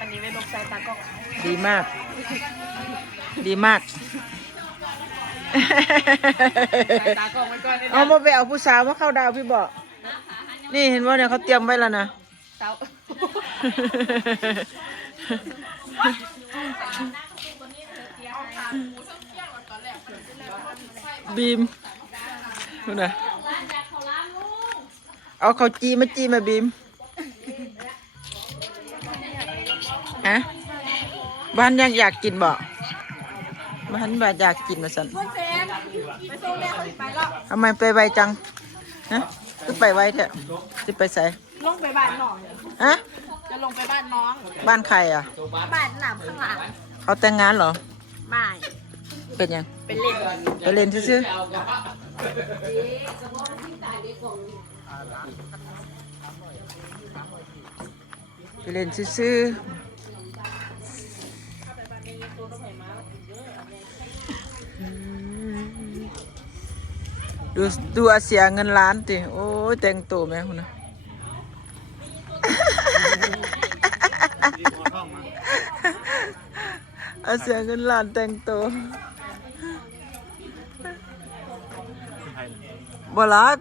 อันนี้ไม่ลงใจตากล้องดีมาก ดีมากตากล้องไว้ก่อนเอามาไปเอาผู้สาวมาเข้าดาวพี่บอกนี่เห็นว่าเนี่ยเขาเตรียมไว้แล้วนะเสา บีมดูนะเอาเขาจีมาจีมาบีมฮะบ้านยังอยากกินบ่บ้านบ้านอยากกินมาสันทำไมไปไวจังฮะก็ไปไวเถอะจะไปใส่ ลงไปบ้านน้องเนี่ยฮะจะลงไปบ้านน้อง บ้านใครอะ บ้านหนามข้างหลังเขาแต่งงานเหรอ ไม่เป็นยัง เป็นเล่นไปเล่นซื่อๆไปเล่นซื่อๆดูดูอาเสียเงินล้านติโอ้ยแต่งตัวแม่คุณนะ อาเสียเงินล้านแต่งตัวบลัก